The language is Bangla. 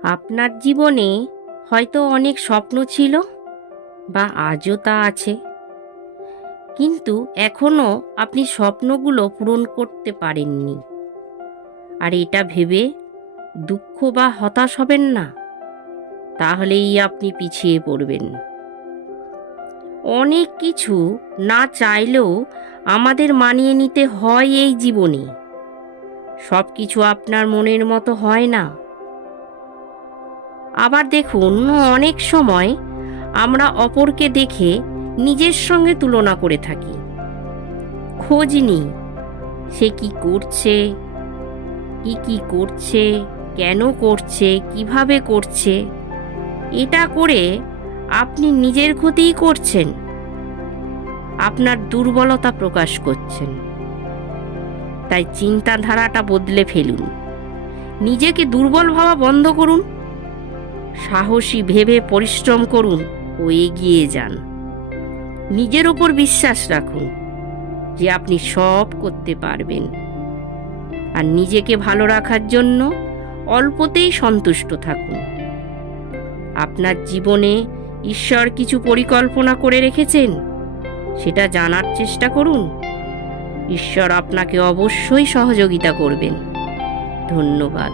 আপনার জীবনে হয়তো অনেক স্বপ্ন ছিল বা আজও তা আছে, কিন্তু এখনো আপনি স্বপ্নগুলো পূরণ করতে পারেননি। আর এটা ভেবে দুঃখ বা হতাশ হবেন না, তাহলেই আপনি পিছিয়ে পড়বেন। অনেক কিছু না চাইলেও আমাদের মানিয়ে নিতে হয় এই জীবনে। সব কিছু আপনার মনের মতো হয় না। আবার দেখুন, অনেক সময় আমরা অপরকে দেখে নিজের সঙ্গে তুলনা করে থাকি। খোঁজ নিই সে কি করছে, কি করছে, কেন করছে, কিভাবে করছে। এটা করে আপনি নিজের ক্ষতিই করছেন, আপনার দুর্বলতা প্রকাশ করছেন। তাই চিন্তাধারাটা বদলে ফেলুন। নিজেকে দুর্বল ভাবা বন্ধ করুন, সাহসী ভেবে পরিশ্রম করুন ও এগিয়ে যান। নিজের ওপর বিশ্বাস রাখুন যে আপনি সব করতে পারবেন। আর নিজেকে ভালো রাখার জন্য অল্পতেই সন্তুষ্ট থাকুন। আপনার জীবনে ঈশ্বর কিছু পরিকল্পনা করে রেখেছেন, সেটা জানার চেষ্টা করুন। ঈশ্বর আপনাকে অবশ্যই সহযোগিতা করবেন। ধন্যবাদ।